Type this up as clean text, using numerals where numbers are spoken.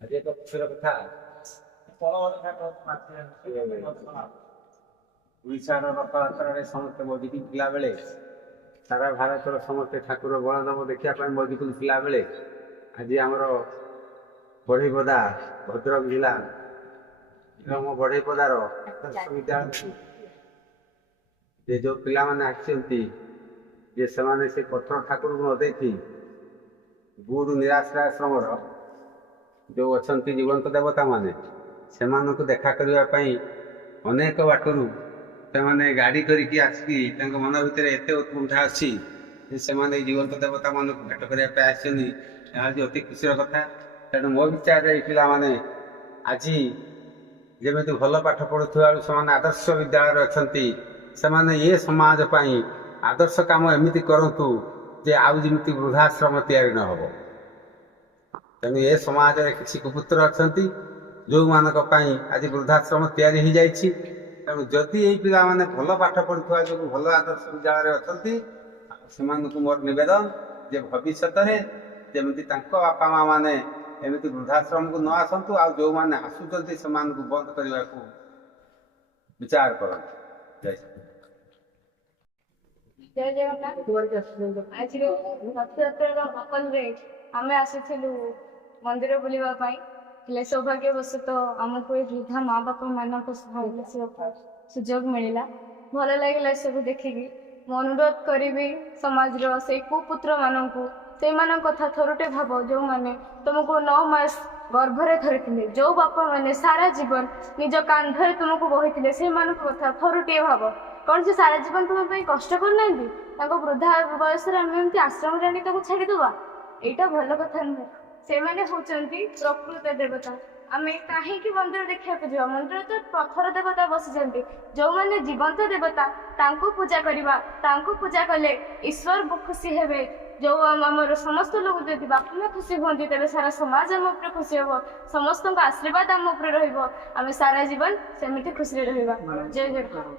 ଆଜି ଏକ ଖୁସିର କଥା ଓଡ଼ିଶାର ରଥଯାତ୍ରାରେ ସମସ୍ତେ ମୋଦିକୁ ଥିଲାବେଳେ ସାରା ଭାରତର ସମସ୍ତେ ଠାକୁର ବଳଦେବ ଦେଖିବା ପାଇଁ ମୋଦିକୁ ଥିଲାବେଳେ ଆଜି ଆମର ବଢ଼େଇପଦା ଭଦ୍ରକ ଜିଲ୍ଲା ଏବଂ ବଢ଼େଇପଦାର ଆଦର୍ଶ ବିଦ୍ୟାଳୟ ଯେ ଯେଉଁ ପିଲାମାନେ ଆସିଛନ୍ତି ଯେ ସେମାନେ ସେ ପଥର ଠାକୁରକୁ ନ ଦେଖି ଗୁଡ୍ ନିରାଶ୍ରୟଆଶ୍ରମର ଯେଉଁ ଅଛନ୍ତି ଜୀବନ୍ତ ଦେବତାମାନେ ସେମାନଙ୍କୁ ଦେଖା କରିବା ପାଇଁ ଅନେକ ବାଟରୁ ସେମାନେ ଗାଡ଼ି କରିକି ଆସିକି ତାଙ୍କ ମନ ଭିତରେ ଏତେ ଉତ୍କଣ୍ଠା ଅଛି ଯେ ସେମାନେ ଏଇ ଜୀବନ୍ତ ଦେବତାମାନଙ୍କୁ ଭେଟ କରିବା ପାଇଁ ଆସିଛନ୍ତି। ଏହା ହେଉଛି ଅତି ଖୁସିର କଥା। ତେଣୁ ମୋ ବିଚାରରେ ଏଇ ପିଲାମାନେ ଆଜି ଯେମିତି ଭଲ ପାଠ ପଢ଼ୁଥିବାରୁ ସେମାନେ ଆଦର୍ଶ ବିଦ୍ୟାଳୟରେ ଅଛନ୍ତି, ସେମାନେ ଏ ସମାଜ ପାଇଁ ଆଦର୍ଶ କାମ ଏମିତି କରନ୍ତୁ ଯେ ଆଉ ଯେମିତି ବୃଦ୍ଧାଶ୍ରମ ତିଆରି ନ ହେବ। ତେଣୁ ଏ ସମାଜରେ କିଛି କୁପୁତ୍ର ଅଛନ୍ତି ଯେଉଁମାନଙ୍କ ପାଇଁ ଆଜି ବୃଦ୍ଧାଶ୍ରମ ତିଆରି ହୋଇଯାଇଛି। ତେଣୁ ଯଦି ଏଇ ପିଲାମାନେ ଭଲ ପାଠ ପଢ଼ୁଥିବା ଯୋଗୁଁ ଭଲ ଆଦର୍ଶ ବିଦ୍ୟାଳୟରେ ଅଛନ୍ତି, ସେମାନଙ୍କୁ ମୋର ନିବେଦନ ଯେ ଭବିଷ୍ୟତରେ ଯେମିତି ତାଙ୍କ ବାପା ମା ମାନେ ଏମିତି ବୃଦ୍ଧାଶ୍ରମକୁ ନ ଆସନ୍ତୁ, ଆଉ ଯେଉଁମାନେ ଆସୁଛନ୍ତି ସେମାନଙ୍କୁ ବନ୍ଦ କରିବାକୁ ବିଚାର କରନ୍ତୁ। ଜୟ ଜଗନ୍ନାଥ। ଆଜିର ରଥଯାତ୍ରାର ମକଲରେ ଆମେ ଆସିଥିଲୁ ମନ୍ଦିର ବୁଲିବା ପାଇଁ, ହେଲେ ସୌଭାଗ୍ୟବଶତଃ ଆମକୁ ଏ ବୃଦ୍ଧା ମା ବାପା ମାନଙ୍କ ସହ ମିଶିବାକୁ ସୁଯୋଗ ମିଳିଲା। ଭଲ ଲାଗିଲା ସବୁ ଦେଖିକି। ମୁଁ ଅନୁରୋଧ କରିବି ସମାଜର ସେଇ କୁପୁତ୍ର ମାନଙ୍କୁ, ସେଇମାନଙ୍କ କଥା ଥରୁଟେ ଭାବ ଯେଉଁମାନେ ତୁମକୁ 9 ମାସ ଗର୍ଭରେ ଧରିଥିଲେ, ଯେଉଁ ବାପା ମାନେ ସାରା ଜୀବନ ନିଜ କାନ୍ଧରେ ତୁମକୁ ବହିଥିଲେ, ସେଇମାନଙ୍କ କଥା ଥରୁଟିଏ ଭାବ। କ'ଣ ସେ ସାରା ଜୀବନ ତୁମ ପାଇଁ କଷ୍ଟ କରୁନାହାନ୍ତି? ତାଙ୍କ ବୃଦ୍ଧା ବୟସରେ ଆମେ ଏମିତି ଆଶ୍ରମରେ ଆଣି ତାକୁ ଛାଡ଼ିଦେବା, ଏଇଟା ଭଲ କଥା ନୁହେଁ। ସେମାନେ ହେଉଛନ୍ତି ପ୍ରକୃତ ଦେବତା। ଆମେ କାହିଁକି ମନ୍ଦିର ଦେଖିବାକୁ ଯିବା? ମନ୍ଦିର ତ ପଥର ଦେବତା ବସିଛନ୍ତି। ଯେଉଁମାନେ ଜୀବନ୍ତ ଦେବତା ତାଙ୍କୁ ପୂଜା କରିବା, ତାଙ୍କୁ ପୂଜା କଲେ ଈଶ୍ୱର ଖୁସି ହେବେ। ଯେଉଁ ଆମର ସମସ୍ତ ଲୋକ ଯଦି ବାପା ମା ଖୁସି ହୁଅନ୍ତି, ତେବେ ସାରା ସମାଜ ଆମ ଉପରେ ଖୁସି ହେବ, ସମସ୍ତଙ୍କ ଆଶୀର୍ବାଦ ଆମ ଉପରେ ରହିବ। ଆମେ ସାରା ଜୀବନ ସେମିତି ଖୁସିରେ ରହିବା। ଜୟ ଜଗନ୍ନାଥ।